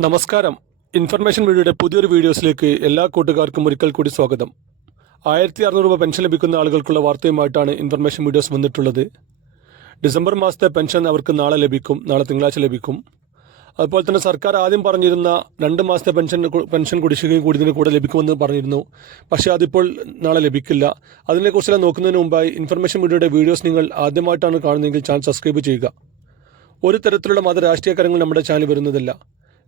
നമസ്കാരം. ഇൻഫർമേഷൻ മീഡിയയുടെ പുതിയൊരു വീഡിയോസിലേക്ക് എല്ലാ കൂട്ടുകാർക്കും ഒരിക്കൽ കൂടി സ്വാഗതം. 1600 രൂപ പെൻഷൻ ലഭിക്കുന്ന ആളുകൾക്കുള്ള വാർത്തയുമായിട്ടാണ് ഇൻഫർമേഷൻ വീഡിയോസ് വന്നിട്ടുള്ളത്. ഡിസംബർ മാസത്തെ പെൻഷൻ അവർക്ക് നാളെ ലഭിക്കും, നാളെ തിങ്കളാഴ്ച ലഭിക്കും. അതുപോലെ തന്നെ സർക്കാർ ആദ്യം പറഞ്ഞിരുന്ന 2 മാസത്തെ പെൻഷൻ കുടിശ്ശികയും കൂടി ഇതിന് കൂടെ ലഭിക്കുമെന്ന് പറഞ്ഞിരുന്നു. പക്ഷേ അതിപ്പോൾ നാളെ ലഭിക്കില്ല. അതിനെക്കുറിച്ചെല്ലാം നോക്കുന്നതിന് മുമ്പായി ഇൻഫർമേഷൻ മീഡിയയുടെ വീഡിയോസ് നിങ്ങൾ ആദ്യമായിട്ടാണ് കാണുന്നതെങ്കിൽ ചാനൽ സബ്സ്ക്രൈബ് ചെയ്യുക. ഒരു തരത്തിലുള്ള മത രാഷ്ട്രീയ കാര്യങ്ങൾ നമ്മുടെ ചാനൽ വരുന്നതല്ല.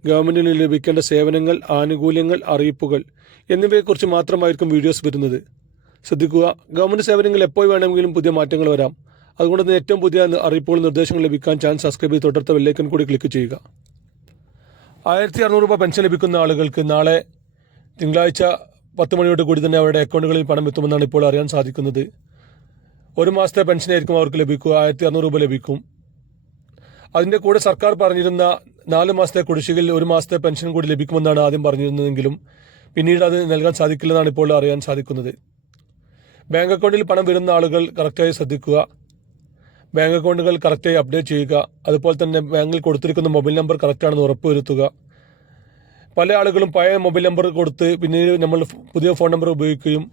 ഗവൺമെൻറ്റിന് ലഭിക്കേണ്ട സേവനങ്ങൾ, ആനുകൂല്യങ്ങൾ, അറിയിപ്പുകൾ എന്നിവയെക്കുറിച്ച് മാത്രമായിരിക്കും വീഡിയോസ് വരുന്നത്. ശ്രദ്ധിക്കുക, ഗവൺമെൻറ് സേവനങ്ങൾ എപ്പോൾ വേണമെങ്കിലും പുതിയ മാറ്റങ്ങൾ വരാം. അതുകൊണ്ട് തന്നെ ഏറ്റവും പുതിയ അറിയിപ്പുകൾ, നിർദ്ദേശങ്ങൾ ലഭിക്കാൻ ചാനൽ സബ്സ്ക്രൈബ് ചെയ്ത് തൊട്ടടുത്ത ബെല്ലൈക്കൺ കൂടി ക്ലിക്ക് ചെയ്യുക. 1600 രൂപ പെൻഷൻ ലഭിക്കുന്ന ആളുകൾക്ക് നാളെ തിങ്കളാഴ്ച 10 മണിയോട് കൂടി തന്നെ അവരുടെ അക്കൗണ്ടുകളിൽ പണം എത്തുമെന്നാണ് ഇപ്പോൾ അറിയാൻ സാധിക്കുന്നത്. ഒരു മാസത്തെ പെൻഷനായിരിക്കും അവർക്ക് ലഭിക്കുക. 1600 രൂപ ലഭിക്കും. അതിൻ്റെ കൂടെ സർക്കാർ പറഞ്ഞിരുന്ന 4 മാസത്തെ കുടിശ്ശികയിൽ 1 മാസത്തെ പെൻഷൻ കൂടി ലഭിക്കുമെന്നാണ് ആദ്യം പറഞ്ഞിരുന്നതെങ്കിലും പിന്നീട് അത് നൽകാൻ സാധിക്കില്ലെന്നാണ് ഇപ്പോൾ അറിയാൻ സാധിക്കുന്നത്. ബാങ്ക് അക്കൗണ്ടിൽ പണം വരുന്ന ആളുകൾ കറക്റ്റായി ശ്രദ്ധിക്കുക. ബാങ്ക് അക്കൗണ്ടുകൾ കറക്റ്റായി അപ്ഡേറ്റ് ചെയ്യുക. അതുപോലെ തന്നെ ബാങ്കിൽ കൊടുത്തിരിക്കുന്ന മൊബൈൽ നമ്പർ കറക്റ്റാണെന്ന് ഉറപ്പുവരുത്തുക. പല ആളുകളും പഴയ മൊബൈൽ നമ്പർ കൊടുത്ത് പിന്നീട് നമ്മൾ പുതിയ ഫോൺ നമ്പർ ഉപയോഗിക്കുകയും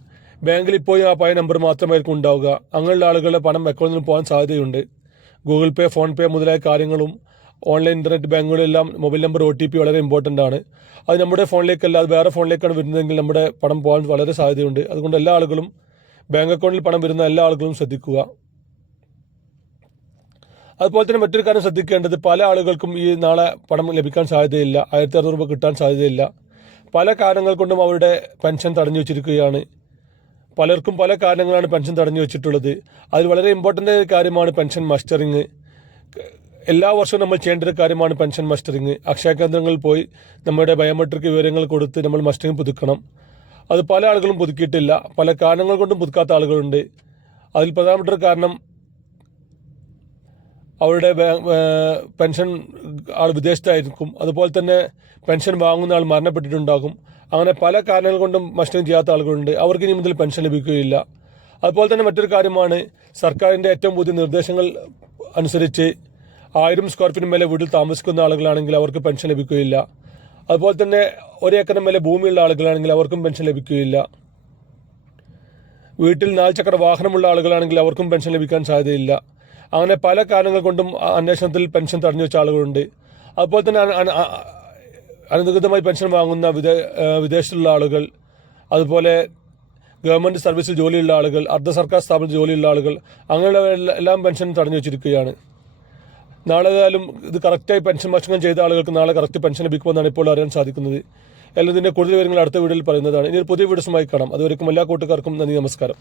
ബാങ്കിൽ ഇപ്പോഴും ആ പഴയ നമ്പർ മാത്രമായിരിക്കും ഉണ്ടാവുക. അങ്ങനെയുള്ള ആളുകളുടെ പണം അക്കൗണ്ടിൽ നിന്ന് പോകാൻ സാധ്യതയുണ്ട്. ഗൂഗിൾ പേ, ഫോൺ പേ മുതലായ കാര്യങ്ങളും ഓൺലൈൻ ഇൻ്റർനെറ്റ് ബാങ്കുകളെല്ലാം മൊബൈൽ നമ്പർ OTP വളരെ ഇമ്പോർട്ടൻ്റ് ആണ്. അത് നമ്മുടെ ഫോണിലേക്കല്ല, അത് വേറെ ഫോണിലേക്കാണ് വരുന്നതെങ്കിൽ നമ്മുടെ പണം പോകാൻ വളരെ സാധ്യതയുണ്ട്. അതുകൊണ്ട് എല്ലാ ആളുകളും ബാങ്ക് അക്കൗണ്ടിൽ പണം വരുന്ന എല്ലാ ആളുകളും ശ്രദ്ധിക്കുക. അതുപോലെ തന്നെ മറ്റൊരു കാര്യം ശ്രദ്ധിക്കേണ്ടത്, പല ആളുകൾക്കും ഈ നാളെ പണം ലഭിക്കാൻ സാധ്യതയില്ല. 1600 രൂപ കിട്ടാൻ സാധ്യതയില്ല. പല കാരണങ്ങൾ കൊണ്ടും അവരുടെ പെൻഷൻ തടഞ്ഞു വെച്ചിരിക്കുകയാണ്. പലർക്കും പല കാരണങ്ങളാണ് പെൻഷൻ തടഞ്ഞു വെച്ചിട്ടുള്ളത്. അതിൽ വളരെ ഇമ്പോർട്ടൻ്റ് കാര്യമാണ് പെൻഷൻ മസ്റ്ററിങ്. എല്ലാ വർഷവും നമ്മൾ ചെയ്യേണ്ട ഒരു കാര്യമാണ് പെൻഷൻ മസ്റ്ററിങ്. അക്ഷയ കേന്ദ്രങ്ങളിൽ പോയി നമ്മുടെ ബയോമെട്രിക് വിവരങ്ങൾ കൊടുത്ത് നമ്മൾ മസ്റ്ററിങ് പുതുക്കണം. അത് പല ആളുകളും പുതുക്കിയിട്ടില്ല. പല കാരണങ്ങൾ കൊണ്ടും പുതുക്കാത്ത ആളുകളുണ്ട്. അതിൽ പ്രധാനപ്പെട്ട ഒരു കാരണം അവരുടെ പെൻഷൻ ആൾ വിദേശത്തായിരിക്കും. അതുപോലെ തന്നെ പെൻഷൻ വാങ്ങുന്ന ആൾ മരണപ്പെട്ടിട്ടുണ്ടാകും. അങ്ങനെ പല കാരണങ്ങൾ കൊണ്ടും മസ്റ്ററിങ് ചെയ്യാത്ത ആളുകളുണ്ട്. അവർക്ക് ഇനി മുതൽ പെൻഷൻ ലഭിക്കുകയില്ല. അതുപോലെ തന്നെ മറ്റൊരു കാര്യമാണ്, സർക്കാരിൻ്റെ ഏറ്റവും പുതിയ നിർദ്ദേശങ്ങൾ അനുസരിച്ച് 1000 സ്ക്വയർ ഫീറ്റിന് മേലെ വീട്ടിൽ താമസിക്കുന്ന ആളുകളാണെങ്കിൽ അവർക്ക് പെൻഷൻ ലഭിക്കുകയില്ല. അതുപോലെ തന്നെ 1 ഏക്കറിന് മേലെ ഭൂമിയുള്ള ആളുകളാണെങ്കിൽ അവർക്കും പെൻഷൻ ലഭിക്കുകയില്ല. വീട്ടിൽ 4 ചക്ര വാഹനമുള്ള ആളുകളാണെങ്കിൽ അവർക്കും പെൻഷൻ ലഭിക്കാൻ സാധ്യതയില്ല. അങ്ങനെ പല കാരണങ്ങൾ കൊണ്ടും അന്വേഷണത്തിൽ പെൻഷൻ തടഞ്ഞു വെച്ച ആളുകളുണ്ട്. അതുപോലെ തന്നെ അനധികൃതമായി പെൻഷൻ വാങ്ങുന്ന വിദേശത്തുള്ള ആളുകൾ, അതുപോലെ ഗവൺമെൻറ് സർവീസിൽ ജോലിയുള്ള ആളുകൾ, അർദ്ധ സർക്കാർ സ്ഥാപനത്തിൽ ജോലിയുള്ള ആളുകൾ, അങ്ങനെയുള്ള എല്ലാം പെൻഷൻ തടഞ്ഞു വെച്ചിരിക്കുകയാണ്. നാളെ ഏതായാലും ഇത് കറക്റ്റായി പെൻഷൻ മസ്റ്ററിങ് ചെയ്ത ആളുകൾക്ക് നാളെ കറക്റ്റ് പെൻഷൻ ലഭിക്കുമെന്നാണ് ഇപ്പോൾ അറിയാൻ സാധിക്കുന്നത്. എല്ലാം ഇതിൻ്റെ കൂടുതൽ വിവരങ്ങൾ അടുത്ത വീഡിയോയിൽ പറയുന്നതാണ്. ഇനി ഒരു പുതിയ വീഡിയോസുമായി കാണാം. അതുവരെയും എല്ലാ കൂട്ടുകാർക്കും നന്ദി, നമസ്കാരം.